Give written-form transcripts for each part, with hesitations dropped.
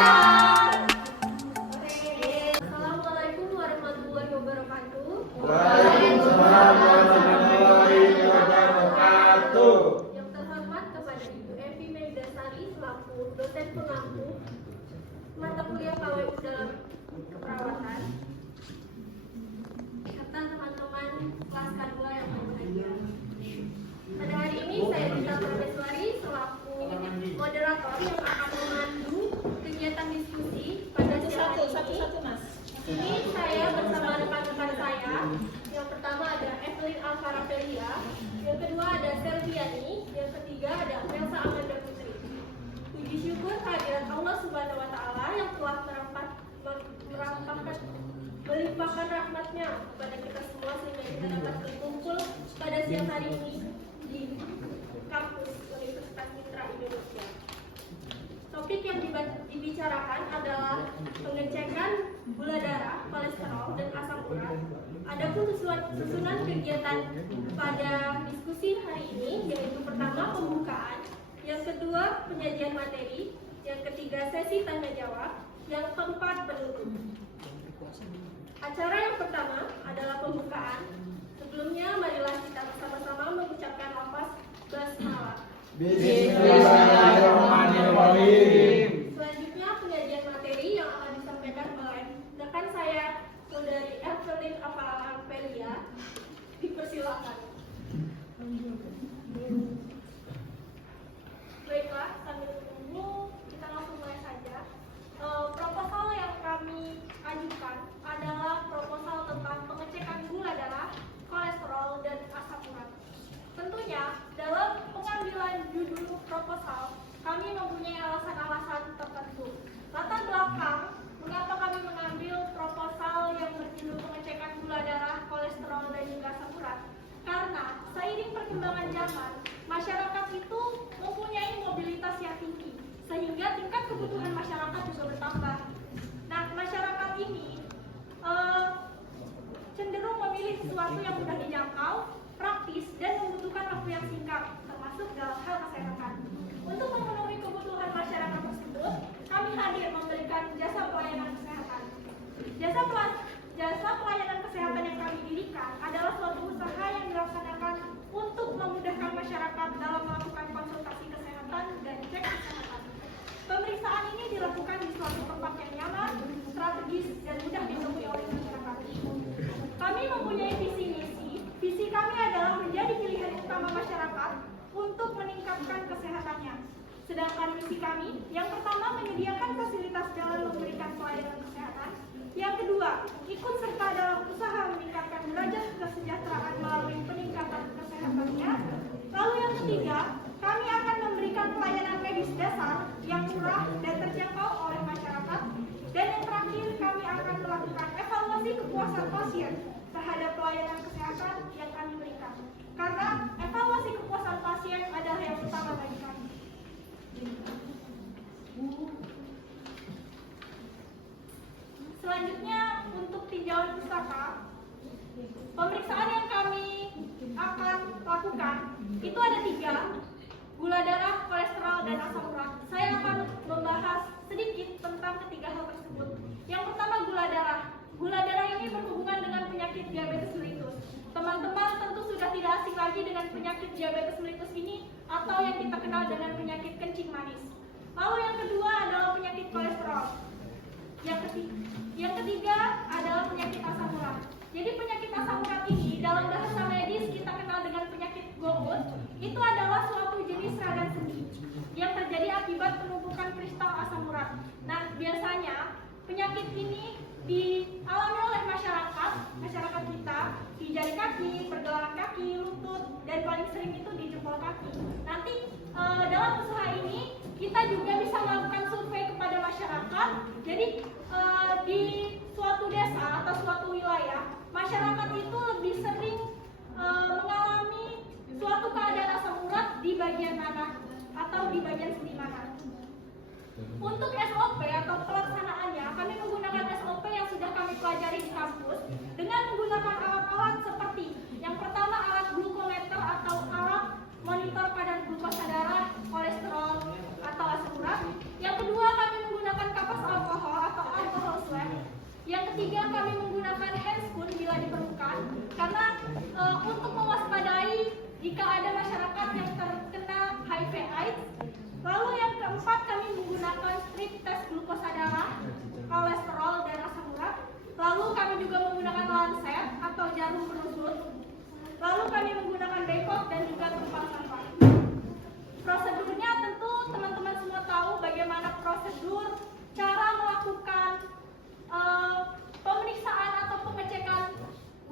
Assalamualaikum warahmatullahi wabarakatuh. Waalaikumsalam warahmatullahi wabarakatuh. Yang terhormat kepada Ibu Evi Meidasari selaku dosen pengampu mata kuliah KWU dalam keperawatan, serta teman-teman kelas K2 yang berbahagia. Pada hari ini saya Dita Prameswari selaku moderator yang akan memandu kegiatan diskusi pada siang hari ini. Ini saya bersama rekan-rekan saya. Yang pertama ada Evelyn Alvaravelia, yang kedua ada Selviani, yang ketiga ada Elsa Amanda Putri. Puji syukur kehadirat Allah Subhanahu wa Ta'ala yang telah melimpahkan rahmatnya kepada kita semua sehingga kita dapat berkumpul pada siang hari ini di kampus Universitas Mitra Indonesia. Topik yang dibicarakan adalah pengecekan gula darah, kolesterol, dan asam urat. Adapun susunan kegiatan pada diskusi hari ini yaitu pertama pembukaan, yang kedua penyajian materi, yang ketiga sesi tanya jawab, yang keempat penutup. Acara yang pertama adalah pembukaan. Sebelumnya marilah kita bersama-sama mengucapkan lafaz basmalah. Bismillahirrahmanirrahim. Selanjutnya penyajian materi yang akan disampaikan oleh rekan saya Saudari Evelyn Alvaravelia. Dipersilakan. Baiklah, sambil menunggu kita langsung mulai saja. Proposal yang kami ajukan adalah proposal tentang pengecekan gula darah, kolesterol, dan asam urat. Tentunya dalam pengambilan judul proposal kami mempunyai alasan-alasan tertentu. Latar belakang mengapa kami mengambil proposal yang berjudul pengecekan gula darah, kolesterol, dan juga asam urat. Karena seiring perkembangan zaman, masyarakat itu mempunyai mobilitas yang tinggi, sehingga tingkat kebutuhan masyarakat juga bertambah. Nah, masyarakat ini cenderung memilih sesuatu yang mudah dijangkau, praktis, dan membutuhkan waktu yang singkat, termasuk dalam hal kesehatan. Untuk memenuhi kebutuhan masyarakat tersebut, kami hadir memberikan jasa pelayanan kesehatan. Jasa pelayanan kesehatan yang kami dirikan adalah suatu usaha yang dilaksanakan untuk memudahkan masyarakat dalam melakukan konsultasi kesehatan dan cek kesehatan. Pemeriksaan ini dilakukan di suatu tempat yang nyaman, strategis, dan mudah ditemui oleh masyarakat. Kami mempunyai visi misi. Visi kami adalah menjadi pilihan utama masyarakat untuk meningkatkan kesehatannya. Sedangkan misi kami, yang pertama menyediakan fasilitas dalam memberikan pelayanan kesehatan. Yang kedua, ikut serta dalam usaha meningkatkan derajat kesejahteraan melalui peningkatan kesehatannya. Lalu yang ketiga, kami akan memberikan pelayanan medis dasar yang murah dan terjangkau oleh masyarakat. Dan yang terakhir, kami akan melakukan evaluasi kepuasan pasien terhadap pelayanan kesehatan yang kami berikan. Karena evaluasi kepuasan pasien adalah yang utama bagi kami. Selanjutnya, untuk tinjauan pustaka, pemeriksaan yang kami akan lakukan itu ada 3, gula darah, kolesterol, dan asam urat. Saya akan membahas sedikit tentang ketiga hal tersebut. Yang pertama, gula darah. Gula darah ini berhubungan dengan penyakit diabetes mellitus. Teman-teman tentu sudah tidak asing lagi dengan penyakit diabetes mellitus ini atau yang kita kenal dengan penyakit kencing manis. Lalu yang kedua adalah penyakit kolesterol. Yang ketiga adalah penyakit asam urat. Jadi penyakit asam urat ini dalam bahasa medis kita kenal dengan penyakit GOUT. Itu adalah suatu jenis radang sendi yang terjadi akibat penumpukan kristal asam urat. Nah, biasanya penyakit ini dialami oleh masyarakat kita di jari kaki, pergelangan kaki, lutut, dan paling sering itu di jempol kaki. Nanti dalam usaha ini kita juga bisa melakukan survei kepada masyarakat. Jadi di suatu desa atau suatu wilayah, masyarakat itu lebih sering mengalami suatu keadaan asam urat di bagian mana atau di bagian sendi mana. Untuk SOP atau pelaksanaannya, kami menggunakan SOP yang sudah kami pelajari di kampus dengan menggunakan alat-alat seperti yang pertama alat glukometer atau alat monitor kadar glukosa darah, kolesterol atau asam urat. Yang kedua kami menggunakan kapasitor Yang ketiga, kami menggunakan handscoon bila diperlukan karena untuk mewaspadai jika ada masyarakat yang terkena HIV/AIDS. Lalu yang keempat, kami menggunakan strip tes glukosa darah, kolesterol, dan asam urat. Lalu kami juga menggunakan lancet atau jarum penusuk. Lalu kami menggunakan bepot dan juga tempat sampah. Prosedurnya tentu teman-teman semua tahu bagaimana prosedur cara melakukan pemeriksaan atau pengecekan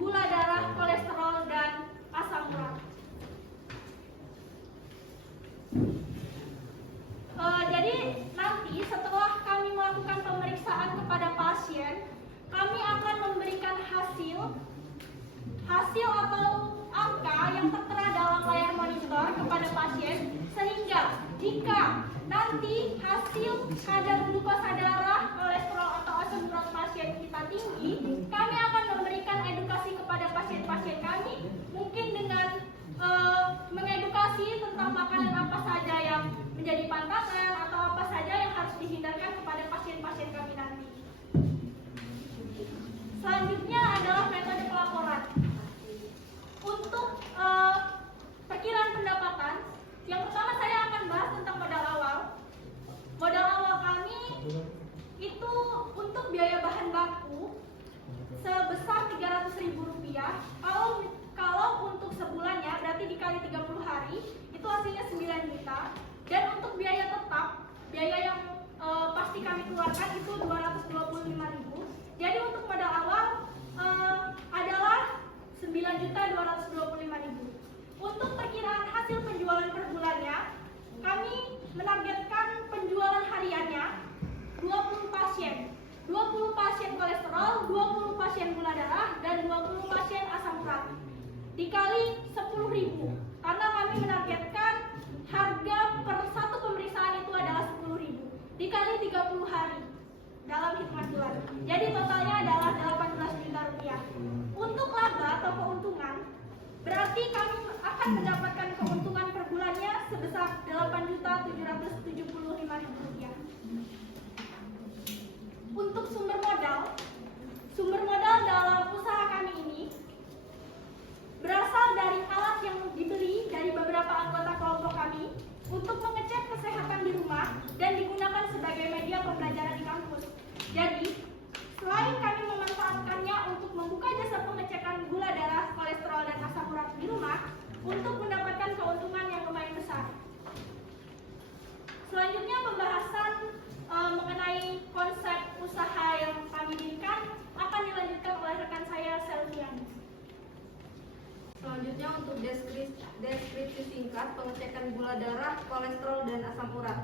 gula darah, kolesterol, dan asam urat. Jadi nanti setelah kami melakukan pemeriksaan kepada pasien, kami akan memberikan hasil atau angka yang tertera dalam layar monitor kepada pasien, sehingga jika nanti hasil kadar glukosa darah, kolesterol atau asam urat pasien kita tinggi, kami akan memberikan edukasi kepada pasien-pasien kami, mungkin dengan mengedukasi tentang makanan apa saja yang menjadi pantangan atau apa saja yang harus dihindarkan kepada pasien-pasien kami nanti. Selanjutnya adalah metode pelaporan. Untuk perkiraan pendapatan, yang pertama saya akan bahas tentang modal awal. Modal awal kami itu untuk biaya bahan baku sebesar Rp300.000. Kalau untuk sebulannya berarti dikali 30 hari itu hasilnya 9 juta. Dan untuk biaya tetap, biaya yang pasti kami keluarkan itu Rp225.000. Jadi untuk modal awal adalah Rp9.225.000. Untuk perkiraan hasil penjualan per bulannya, kami menargetkan penjualan hariannya 20 pasien. 20 pasien kolesterol, 20 pasien gula darah, dan 20 pasien asam urat. Dikali 10.000. Karena kami menargetkan harga per satu pemeriksaan itu adalah 10.000. Dikali 30 hari dalam hitungan bulan. Jadi totalnya adalah Rp18 juta. Untuk laba atau keuntungan, berarti kami akan mendapatkan keuntungan per bulannya sebesar Rp8.775.000. Untuk sumber modal dalam usaha kami ini berasal dari alat yang dibeli dari beberapa anggota kelompok kami untuk mengecek kesehatan di rumah dan digunakan sebagai media pembelajaran di kampus. Jadi, selain kami memanfaatkannya untuk membuka jasa pengecekan gula darah, kolesterol, dan asam urat di rumah untuk mendapatkan keuntungan yang lumayan besar. Selanjutnya pembahasan mengenai konsep usaha yang kami dirikan akan dilanjutkan oleh rekan saya, Selviani. Selanjutnya untuk deskripsi singkat pengecekan gula darah, kolesterol, dan asam urat.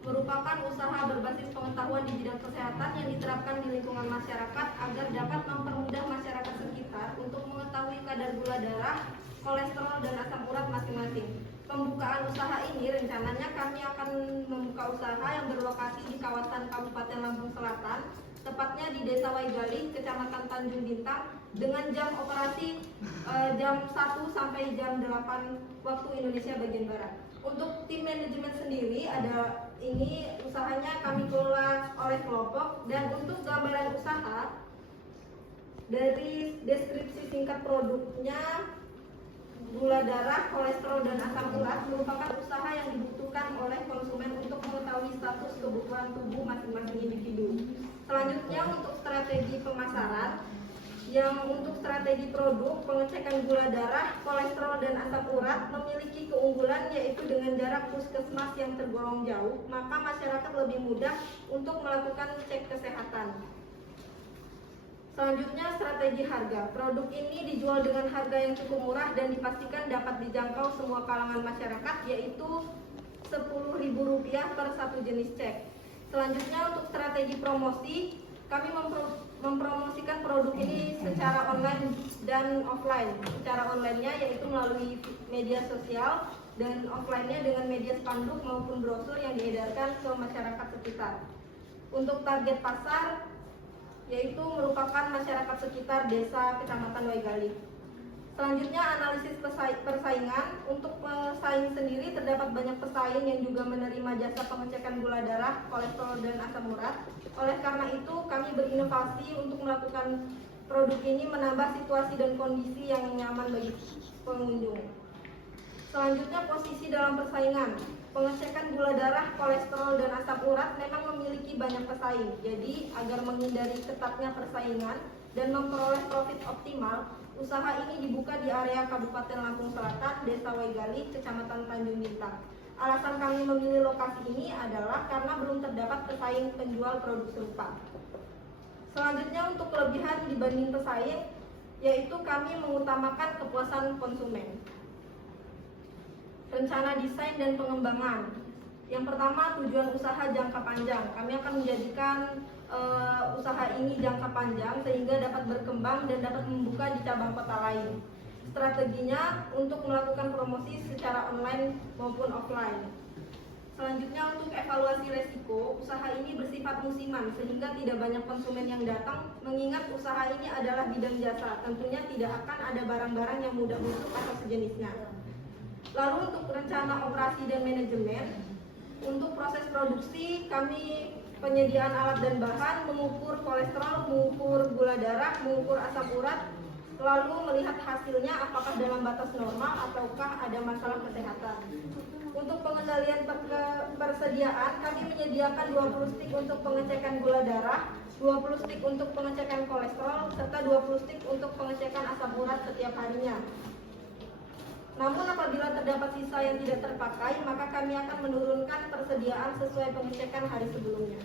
Merupakan usaha berbasis pengetahuan di bidang kesehatan yang diterapkan di lingkungan masyarakat agar dapat mempermudah masyarakat sekitar untuk mengetahui kadar gula darah, kolesterol, dan asam urat masing-masing. Pembukaan usaha ini rencananya kami akan membuka usaha yang berlokasi di kawasan Kabupaten Lampung Selatan, tepatnya di Desa Waigali, Kecamatan Tanjung Bintang, dengan jam operasi jam 1 sampai jam 8 waktu Indonesia bagian Barat. Untuk tim manajemen sendiri ada ini usahanya kami kelola oleh kelompok, dan untuk gambaran usaha dari deskripsi singkat produknya, gula darah, kolesterol, dan asam urat merupakan usaha yang dibutuhkan oleh konsumen untuk mengetahui status kebutuhan tubuh masing-masing individu. Selanjutnya untuk strategi pemasaran, yang untuk strategi produk pengecekan gula darah, kolesterol, dan asam urat memiliki keunggulan yaitu dengan jarak puskesmas yang tergolong jauh, maka masyarakat lebih mudah untuk melakukan cek kesehatan. Selanjutnya strategi harga. Produk ini dijual dengan harga yang cukup murah dan dipastikan dapat dijangkau semua kalangan masyarakat, yaitu Rp10.000 per satu jenis cek. Selanjutnya untuk strategi promosi, kami mempromosikan produk ini secara online dan offline. Secara online-nya yaitu melalui media sosial, dan offline-nya dengan media spanduk maupun brosur yang diedarkan ke masyarakat sekitar. Untuk target pasar yaitu merupakan masyarakat sekitar desa Kecamatan Waigali. Selanjutnya analisis persaingan. Untuk pesaing sendiri terdapat banyak pesaing yang juga menerima jasa pengecekan gula darah, kolesterol, dan asam urat. Oleh karena itu kami berinovasi untuk melakukan produk ini menambah situasi dan kondisi yang nyaman bagi pengunjung. Selanjutnya posisi dalam persaingan. Pengecekan gula darah, kolesterol, dan asam urat memang memiliki banyak pesaing. Jadi agar menghindari ketatnya persaingan dan memperoleh profit optimal, usaha ini dibuka di area Kabupaten Lampung Selatan, Desa Waigali, Kecamatan Tanjung Bintang. Alasan kami memilih lokasi ini adalah karena belum terdapat pesaing penjual produk serupa. Selanjutnya untuk kelebihan dibanding pesaing, yaitu kami mengutamakan kepuasan konsumen. Rencana desain dan pengembangan. Yang pertama, tujuan usaha jangka panjang. Kami akan menjadikan usaha ini jangka panjang sehingga dapat berkembang dan dapat membuka di cabang kota lain. Strateginya untuk melakukan promosi secara online maupun offline. Selanjutnya untuk evaluasi resiko, usaha ini bersifat musiman sehingga tidak banyak konsumen yang datang, mengingat usaha ini adalah bidang jasa. Tentunya tidak akan ada barang-barang yang mudah busuk atau sejenisnya. Lalu untuk rencana operasi dan manajemen, untuk proses produksi kami penyediaan alat dan bahan, mengukur kolesterol, mengukur gula darah, mengukur asam urat, lalu melihat hasilnya apakah dalam batas normal ataukah ada masalah kesehatan. Untuk pengendalian persediaan, kami menyediakan 20 stik untuk pengecekan gula darah, 20 stik untuk pengecekan kolesterol, serta 20 stik untuk pengecekan asam urat setiap harinya. Namun apabila terdapat sisa yang tidak terpakai, maka kami akan menurunkan persediaan sesuai pengecekan hari sebelumnya.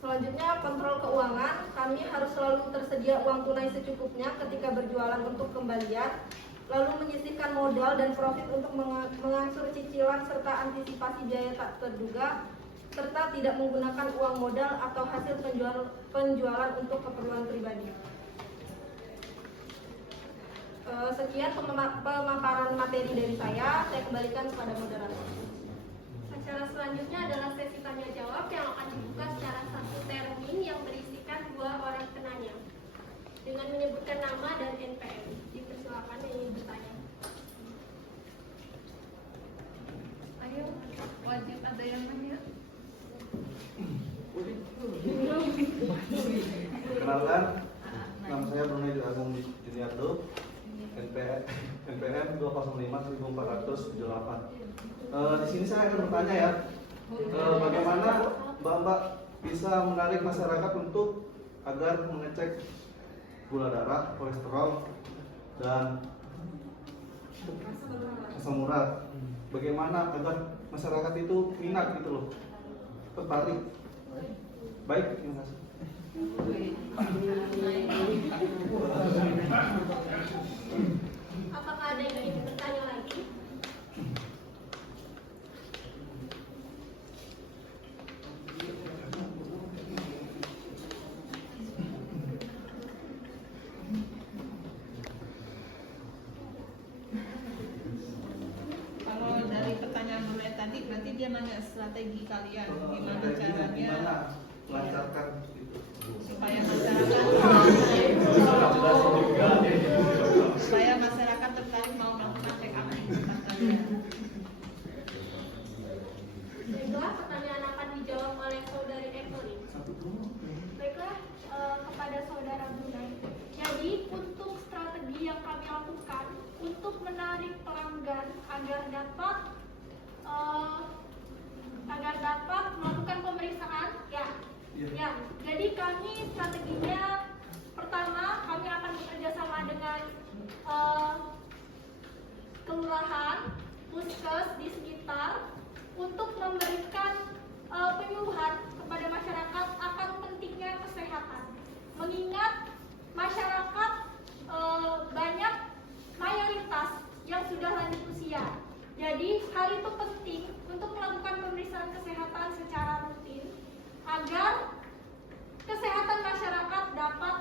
Selanjutnya kontrol keuangan. Kami harus selalu tersedia uang tunai secukupnya ketika berjualan untuk kembalian, lalu menyisihkan modal dan profit untuk mengangsur cicilan serta antisipasi biaya tak terduga, serta tidak menggunakan uang modal atau hasil penjualan untuk keperluan pribadi. Sekian pemaparan materi dari saya kembalikan kepada moderator. Acara selanjutnya adalah sesi tanya jawab yang akan dibuka secara satu termin yang berisikan 2 orang penanya dengan menyebutkan nama dan NPM. Dipersilakan yang ingin bertanya. Ayo, wajib ada yang nanya. Kenalkan, nama saya Brunei Agung Juniardo, NPM 205-1408. Di sini saya akan bertanya ya, bagaimana Mbak bisa menarik masyarakat untuk agar mengecek gula darah, kolesterol, dan asam urat. Bagaimana agar masyarakat itu minat gitu loh, tertarik. Baik, terima kasih. Apakah ada yang ingin bertanya lagi? Kalau dari pertanyaan mulai tadi, berarti dia nanya strategi kalian, gimana caranya melancarkan gitu. supaya masyarakat tertarik mau melakukan check up di tempat kalian. Baiklah, pertanyaan akan dijawab oleh saudari Evelyn. Baiklah, kepada saudara Brunei. Jadi untuk strategi yang kami lakukan untuk menarik pelanggan agar dapat melakukan pemeriksaan, ya. Jadi kami strateginya pertama kami akan bekerja sama dengan kelurahan, puskes di sekitar untuk memberikan penyuluhan kepada masyarakat akan pentingnya kesehatan. Mengingat masyarakat banyak mayoritas yang sudah lanjut usia. Jadi hal itu penting untuk melakukan pemeriksaan kesehatan secara rutin agar kesehatan masyarakat dapat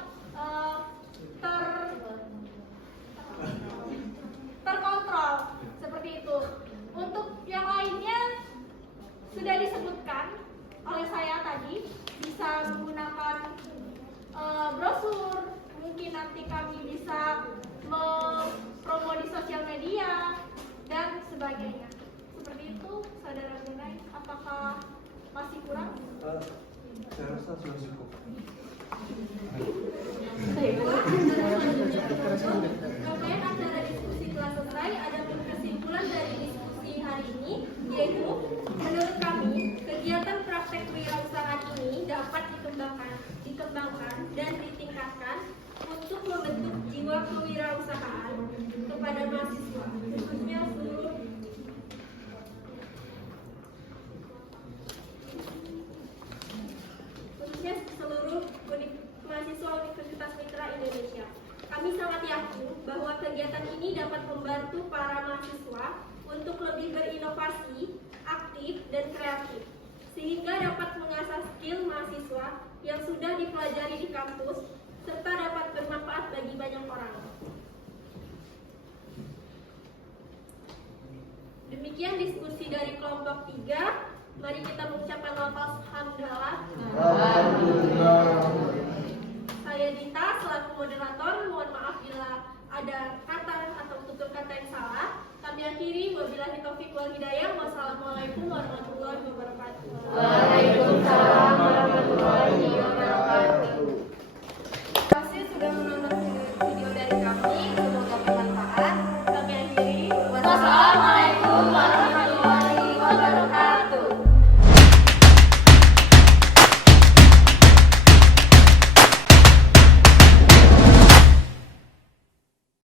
terkontrol seperti itu. Untuk yang lainnya sudah disebutkan oleh saya tadi, bisa menggunakan brosur, mungkin nanti kami bisa saya rasa sudah cukup. Rangkaian acara diskusi telah selesai. Adapun kesimpulan dari diskusi hari ini yaitu menurut kami kegiatan praktek kewirausahaan ini dapat dikembangkan dan ditingkatkan untuk membentuk jiwa kewirausahaan kepada mahasiswa khususnya seluruh mahasiswa Universitas Mitra Indonesia. Kami sangat yakin bahwa kegiatan ini dapat membantu para mahasiswa untuk lebih berinovasi, aktif, dan kreatif, sehingga dapat mengasah skill mahasiswa yang sudah dipelajari di kampus, serta dapat bermanfaat bagi banyak orang. Demikian diskusi dari kelompok 3. Mari kita mengucapkan lafaz hamdalah. Saya Dita selaku moderator, mohon maaf bila ada kata atau tutur kata yang salah. Kami akhiri, wabillahi taufiq wal hidayah. Wassalamualaikum warahmatullahi wabarakatuh. Waalaikumsalam